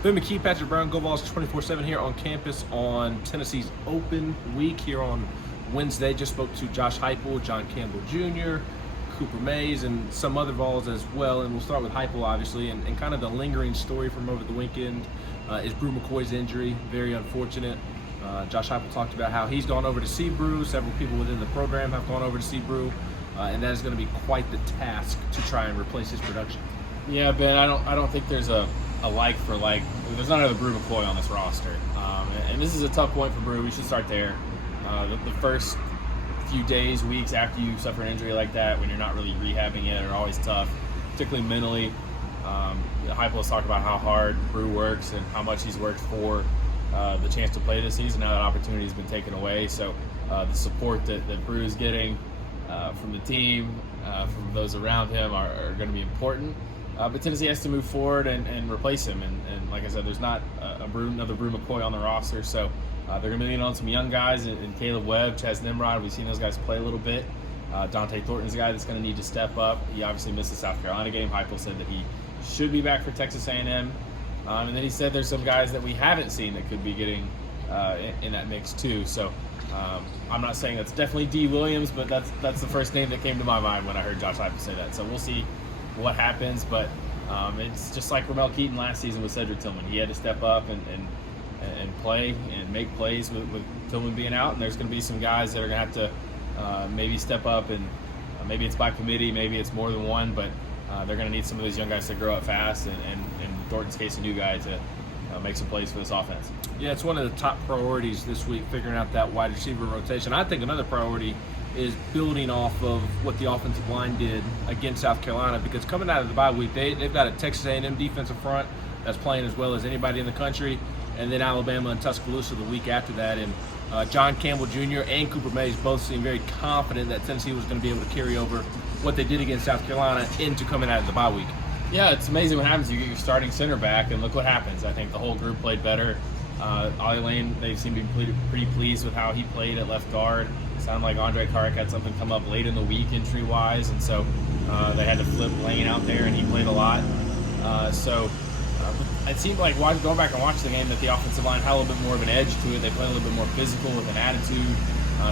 Ben McKee, Patrick Brown, Go Vols 24/7 here on campus on Tennessee's open week here on Wednesday. Just spoke to Josh Heupel, John Campbell Jr., Cooper Mays, and some other Vols as well. And we'll start with Heupel, obviously, and kind of the lingering story from over the weekend is Brew McCoy's injury. Very unfortunate. Josh Heupel talked about how he's gone over to see Brew. Several people within the program have gone over to see Brew, and that is going to be quite the task to try and replace his production. Yeah, Ben, I don't think there's a like for like. There's not another Brew McCoy on this roster, and this is a tough point for Brew. We should start there. The first few days, weeks after you suffer an injury like that, when you're not really rehabbing it, are always tough, particularly mentally. Heupel has talked about how hard Brew works and how much he's worked for the chance to play this season. Now that opportunity has been taken away, so the support that Brew is getting from the team, from those around him, are going to be important. But Tennessee has to move forward and replace him. And like I said, there's not another Brew McCoy on the roster. So they're going to be leaning on some young guys in Caleb Webb, Chaz Nimrod. We've seen those guys play a little bit. Dante Thornton's a guy that's going to need to step up. He obviously missed the South Carolina game. Heupel said that he should be back for Texas A&M. And then he said there's some guys that we haven't seen that could be getting in that mix too. So I'm not saying that's definitely D. Williams, but that's the first name that came to my mind when I heard Josh Heupel say that. So we'll see what happens, but it's just like Ramel Keaton last season with Cedric Tillman. He had to step up and play and make plays with Tillman being out, and there's going to be some guys that are going to have to maybe step up, and maybe it's by committee, maybe it's more than one, but they're going to need some of those young guys to grow up fast, and in Thornton's case, a new guy to make some plays for this offense. Yeah, it's one of the top priorities this week, figuring out that wide receiver rotation. I think another priority is building off of what the offensive line did against South Carolina, because coming out of the bye week, they've got a Texas A&M defensive front that's playing as well as anybody in the country, and then Alabama and Tuscaloosa the week after that. And John Campbell Jr. and Cooper Mays both seemed very confident that Tennessee was going to be able to carry over what they did against South Carolina into coming out of the bye week. Yeah, it's amazing what happens. You get your starting center back, and look what happens. I think the whole group played better. Ollie Lane, they seem to be pretty pleased with how he played at left guard. It sounded like Andre Carrick had something come up late in the week injury-wise, and so they had to flip Lane out there, and he played a lot. It seemed like going back and watching the game that the offensive line had a little bit more of an edge to it. They played a little bit more physical with an attitude.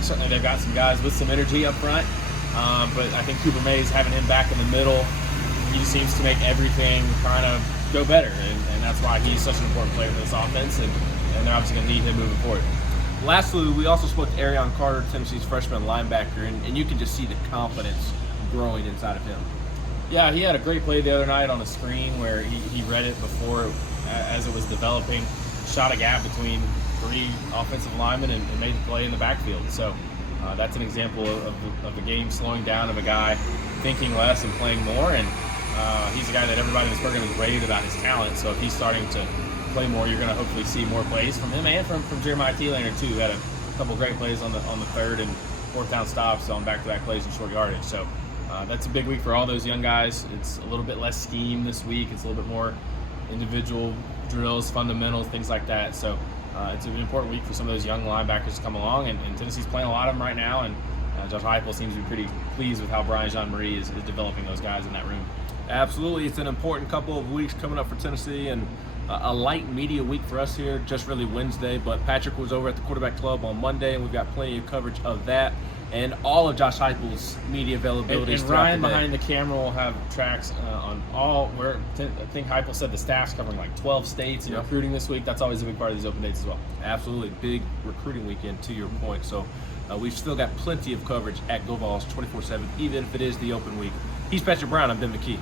Certainly they've got some guys with some energy up front, but I think Cooper Mays, having him back in the middle, he seems to make everything kind of go better, and that's why he's such an important player for this offense, and they're obviously going to need him moving forward. Lastly, we also spoke to Arion Carter, Tennessee's freshman linebacker, and you can just see the confidence growing inside of him. Yeah, he had a great play the other night on a screen where he read it before as it was developing, shot a gap between three offensive linemen and made the play in the backfield. So that's an example of the game slowing down, of a guy thinking less and playing more, and he's a guy that everybody in this program has raved about his talent. So if he's starting to play more, you're going to hopefully see more plays from him and from Jeremiah Thielander too, who had a couple great plays on the third and fourth down stops on back-to-back plays in short yardage. So that's a big week for all those young guys. It's a little bit less scheme this week. It's a little bit more individual drills, fundamentals, things like that. So it's an important week for some of those young linebackers to come along, and Tennessee's playing a lot of them right now, and Josh Heupel seems to be pretty pleased with how Brian Jean-Marie is developing those guys in that room. Absolutely. It's an important couple of weeks coming up for Tennessee, and a light media week for us here, just really Wednesday. But Patrick was over at the Quarterback Club on Monday, and we've got plenty of coverage of that and all of Josh Heupel's media availability. And Ryan behind the camera will have tracks on all where I think Heupel said the staff's covering like 12 states in recruiting this week. That's always a big part of these open dates as well. Absolutely. Big recruiting weekend, to your point. So we've still got plenty of coverage at Go Vols 24/7, even if it is the open week. He's Patrick Brown. I'm Ben McKee.